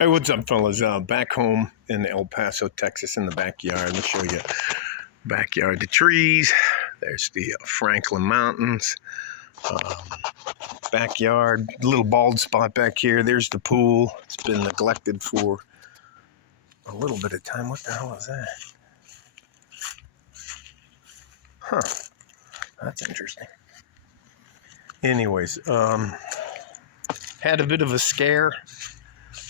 Hey, what's up, fellas? Back home in El Paso, Texas, in the backyard. Let me show you backyard, the trees. There's the Franklin Mountains. Backyard, little bald spot back here. There's the pool. It's been neglected for a little bit of time. What the hell is that? Huh. That's interesting. Anyways, had a bit of a scare.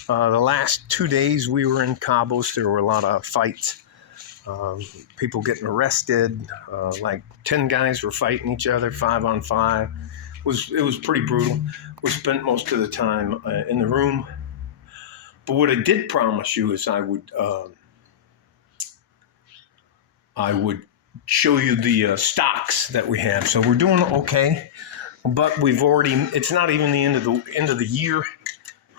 The last 2 days we were in Cabos, there were a lot of fights. People getting arrested. Like 10 guys were fighting each other, 5-on-5. It was pretty brutal. We spent most of the time in the room. But what I did promise you is I would show you the stocks that we have. So we're doing okay, but it's not even the end of the year.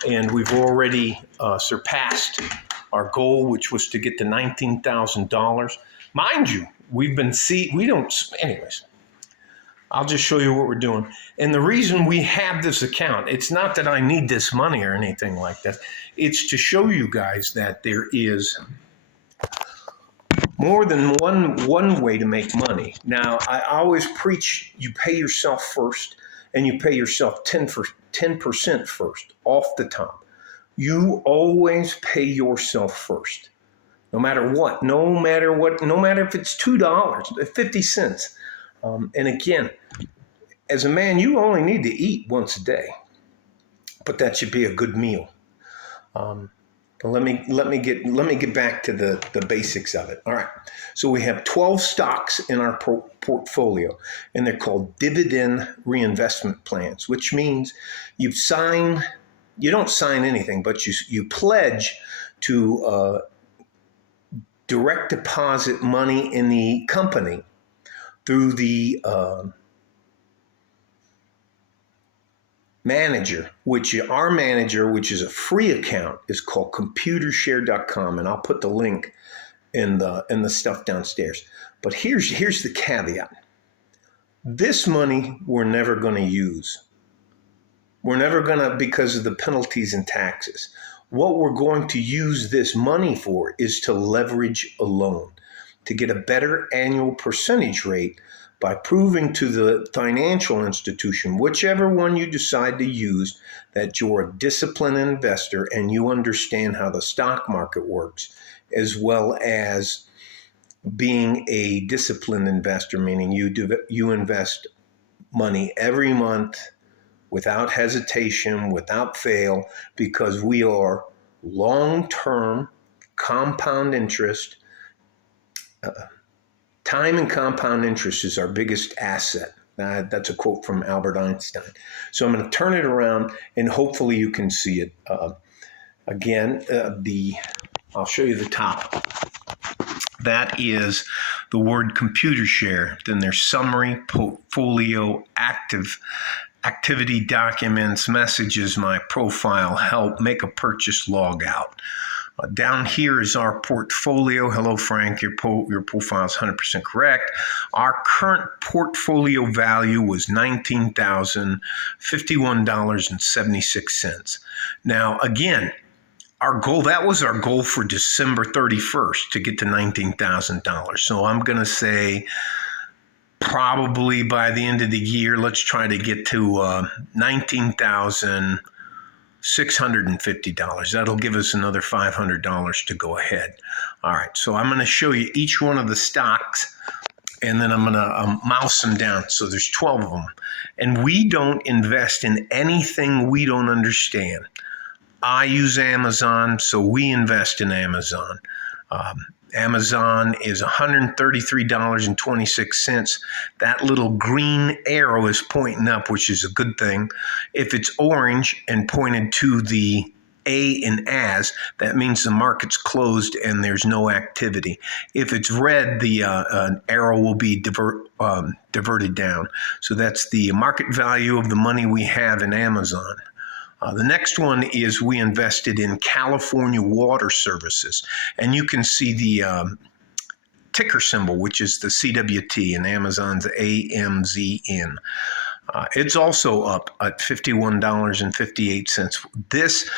And we've already surpassed our goal, which was to get to $19,000. Mind you, anyways, I'll just show you what we're doing. And the reason we have this account, it's not that I need this money or anything like that. It's to show you guys that there is more than one way to make money. Now, I always preach you pay yourself first, and you pay yourself 10% first off the top. You always pay yourself first, no matter what, no matter if it's $2, 50 cents. And again, as a man, you only need to eat once a day, but that should be a good meal. But let me get back to the basics of it. All right. So we have 12 stocks in our portfolio, and they're called dividend reinvestment plans, which means you don't sign anything, but you pledge to direct deposit money in the company through the manager, which is a free account, is called computershare.com, and I'll put the link in the stuff downstairs. But here's the caveat. This money we're never going to use. We're never going to, because of the penalties and taxes. What we're going to use this money for is to leverage a loan, to get a better annual percentage rate by proving to the financial institution, whichever one you decide to use, that you're a disciplined investor and you understand how the stock market works, as well as being a disciplined investor, meaning you invest money every month without hesitation, without fail, because we are long-term compound interest. Time and compound interest is our biggest asset. That's a quote from Albert Einstein. So I'm going to turn it around, and hopefully you can see it. I'll show you the top. That is the word computer share. Then there's summary, portfolio, activity documents, messages, my profile, help, make a purchase, log out. Down here is our portfolio. Hello, Frank. Your profile is 100% correct. Our current portfolio value was $19,051.76. Now, again, that was our goal for December 31st to get to $19,000. So I'm going to say probably by the end of the year, let's try to get to $19,650. That'll give us another $500 to go ahead. All right, so I'm going to show you each one of the stocks, and then I'm going to mouse them down. So there's 12 of them. And we don't invest in anything we don't understand. I use Amazon, so we invest in Amazon. Amazon is $133.26. That little green arrow is pointing up, which is a good thing. If it's orange and pointed to the A in as, that means the market's closed and there's no activity. If it's red, the arrow will be diverted down. So that's the market value of the money we have in Amazon. The next one is we invested in California Water Services, and you can see the ticker symbol, which is the CWT, and Amazon's AMZN. It's also up at $51.58.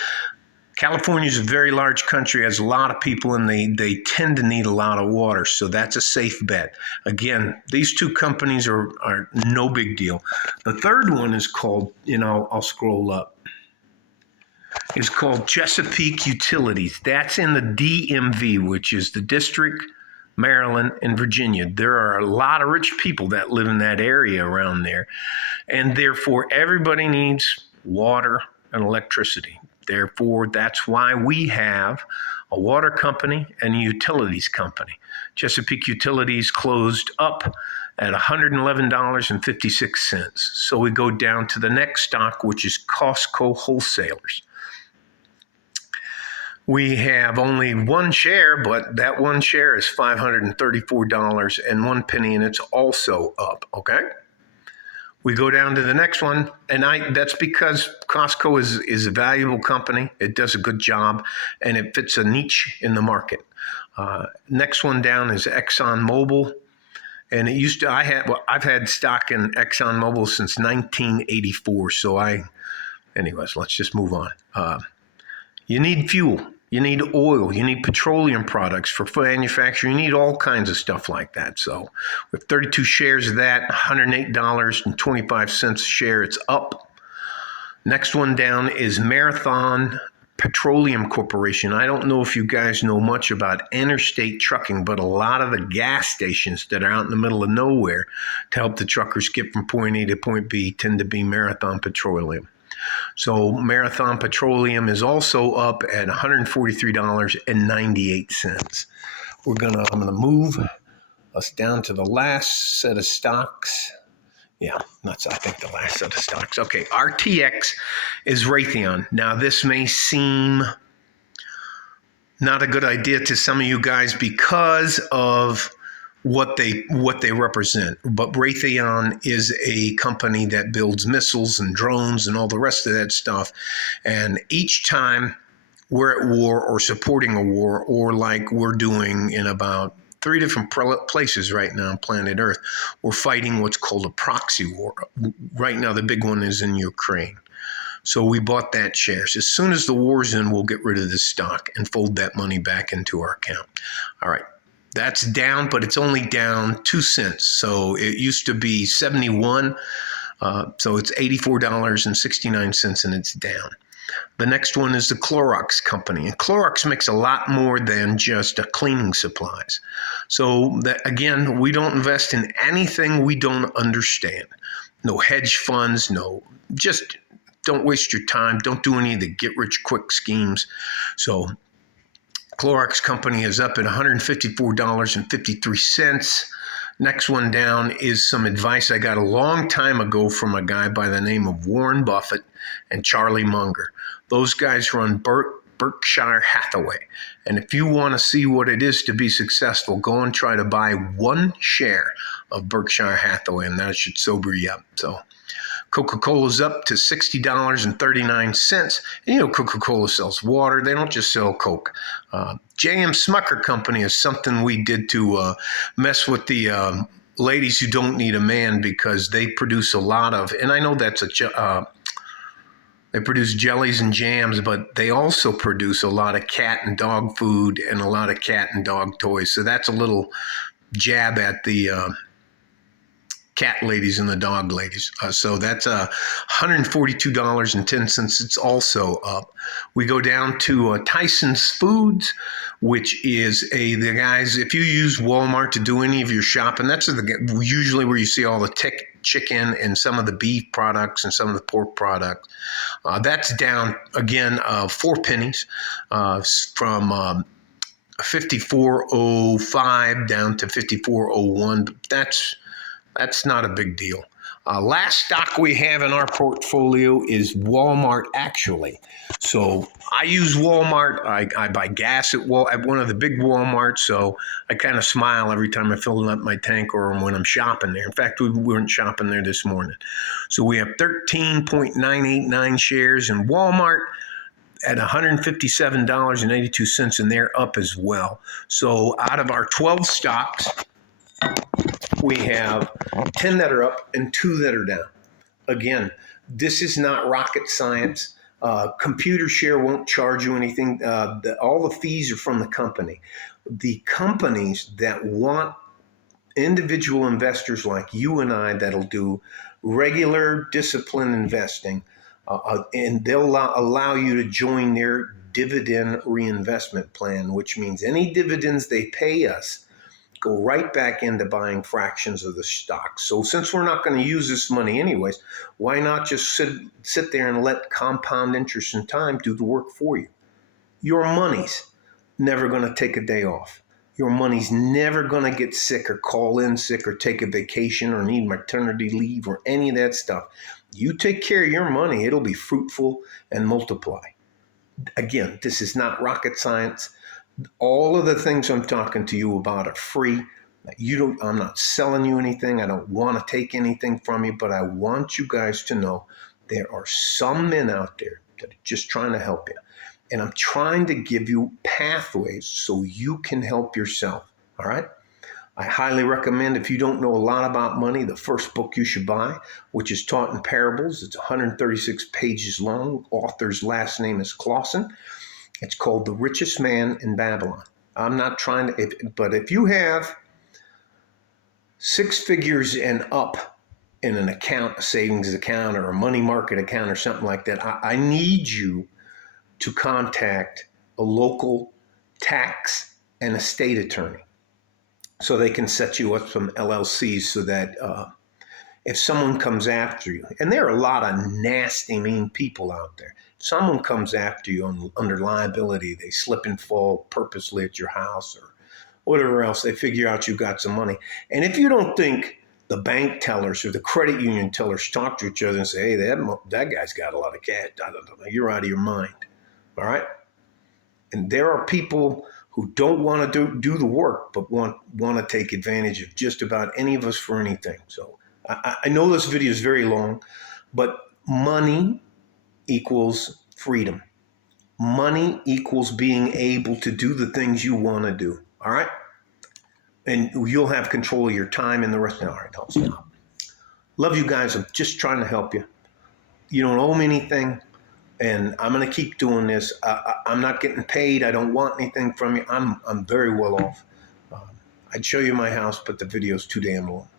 California is a very large country, has a lot of people, and they tend to need a lot of water. So that's a safe bet. Again, these two companies are no big deal. The third one is called, I'll scroll up. It's called Chesapeake Utilities. That's in the DMV, which is the District, Maryland, and Virginia. There are a lot of rich people that live in that area around there. And therefore, everybody needs water and electricity. Therefore, that's why we have a water company and a utilities company. Chesapeake Utilities closed up at $111.56. So we go down to the next stock, which is Costco Wholesalers. We have only one share, but that one share is $534.01, and it's also up, okay? We go down to the next one, and that's because Costco is a valuable company. It does a good job, and it fits a niche in the market. Next one down is ExxonMobil, and I've had stock in ExxonMobil since 1984. So anyways, let's just move on. You need fuel. You need oil. You need petroleum products for manufacturing. You need all kinds of stuff like that. So with 32 shares of that, $108.25 a share, it's up. Next one down is Marathon Petroleum Corporation. I don't know if you guys know much about interstate trucking, but a lot of the gas stations that are out in the middle of nowhere to help the truckers get from point A to point B tend to be Marathon Petroleum. So Marathon Petroleum is also up at $143.98. I'm gonna move us down to the last set of stocks. Yeah, that's I think the last set of stocks. Okay, RTX is Raytheon. Now this may seem not a good idea to some of you guys because of what they represent. But Raytheon is a company that builds missiles and drones and all the rest of that stuff. And each time we're at war or supporting a war, or like we're doing in about 3 different places right now on planet Earth, we're fighting what's called a proxy war. Right now, the big one is in Ukraine. So we bought that shares. As soon as the war's in, we'll get rid of this stock and fold that money back into our account. All right. That's down, but it's only down 2 cents. So it used to be 71. So it's $84.69, and it's down. The next one is the Clorox company. And Clorox makes a lot more than just cleaning supplies. So that, again, we don't invest in anything we don't understand. No hedge funds, just don't waste your time. Don't do any of the get-rich-quick schemes. So Clorox company is up at $154.53. Next one down is some advice I got a long time ago from a guy by the name of Warren Buffett and Charlie Munger. Those guys run Berkshire Hathaway. And if you want to see what it is to be successful, go and try to buy one share of Berkshire Hathaway, and that should sober you up. So Coca-Cola's up to $60.39. And Coca-Cola sells water. They don't just sell Coke. J.M. Smucker Company is something we did to mess with the ladies who don't need a man, because they produce a lot of, and I know that's they produce jellies and jams, but they also produce a lot of cat and dog food and a lot of cat and dog toys. So that's a little jab at the cat ladies and the dog ladies. So that's $142.10. It's also up. We go down to Tyson's Foods, which is the guys, if you use Walmart to do any of your shopping, that's usually where you see all the chicken and some of the beef products and some of the pork products. That's down, again, 4 pennies from 54.05 down to 54.01. But that's not a big deal. Last stock we have in our portfolio is Walmart, actually. So I use Walmart. I buy gas at one of the big Walmarts, so I kind of smile every time I fill up my tank or when I'm shopping there. In fact, we weren't shopping there this morning. So we have 13.989 shares in Walmart at $157.82, and they're up as well. So out of our 12 stocks, we have 10 that are up and 2 that are down. Again, this is not rocket science. Computer Share won't charge you anything. All the fees are from the company. The companies that want individual investors like you and I that'll do regular disciplined investing, and they'll allow you to join their dividend reinvestment plan, which means any dividends they pay us go right back into buying fractions of the stock. So since we're not going to use this money anyways, why not just sit there and let compound interest in time do the work for you? Your money's never going to take a day off. Your money's never going to get sick or call in sick or take a vacation or need maternity leave or any of that stuff. You take care of your money, it'll be fruitful and multiply. Again, this is not rocket science. All of the things I'm talking to you about are free. I'm not selling you anything. I don't want to take anything from you, but I want you guys to know there are some men out there that are just trying to help you. And I'm trying to give you pathways so you can help yourself. All right. I highly recommend, if you don't know a lot about money, the first book you should buy, which is Taught in Parables. It's 136 pages long. Author's last name is Clausen. It's called The Richest Man in Babylon. I'm not trying to, but if you have 6 figures and up in an account, a savings account or a money market account or something like that, I need you to contact a local tax and estate attorney so they can set you up some LLCs so that if someone comes after you, and there are a lot of nasty, mean people out there. If someone comes after you under liability, they slip and fall purposely at your house or whatever else, they figure out you got some money. And if you don't think the bank tellers or the credit union tellers talk to each other and say, hey, that guy's got a lot of cash, you're out of your mind. All right? And there are people who don't want to do the work, but want to take advantage of just about any of us for anything. So I know this video is very long, but money equals freedom. Money equals being able to do the things you want to do. All right? And you'll have control of your time and the rest. All right, I'll stop. Love you guys. I'm just trying to help you. You don't owe me anything. And I'm going to keep doing this. I'm not getting paid. I don't want anything from you. I'm very well off. I'd show you my house, but the video's too damn long.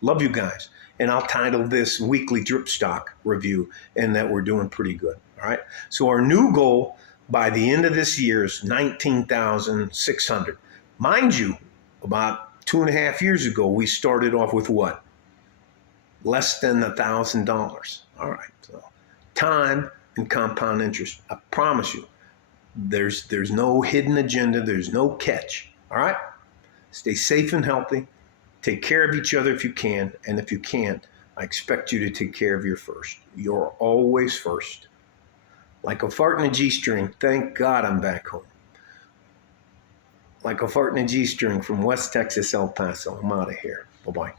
Love you guys. And I'll title this Weekly Drip Stock Review, and that we're doing pretty good. All right. So our new goal by the end of this year is 19,600. Mind you, about 2.5 years ago, we started off with what? Less than $1,000. All right. So time and compound interest. I promise you, there's no hidden agenda. There's no catch. All right? Stay safe and healthy. Take care of each other if you can. And if you can't, I expect you to take care of your first. You're always first. Like a fart in a G-string. Thank God I'm back home. Like a fart in a G-string from West Texas, El Paso. I'm out of here. Bye-bye.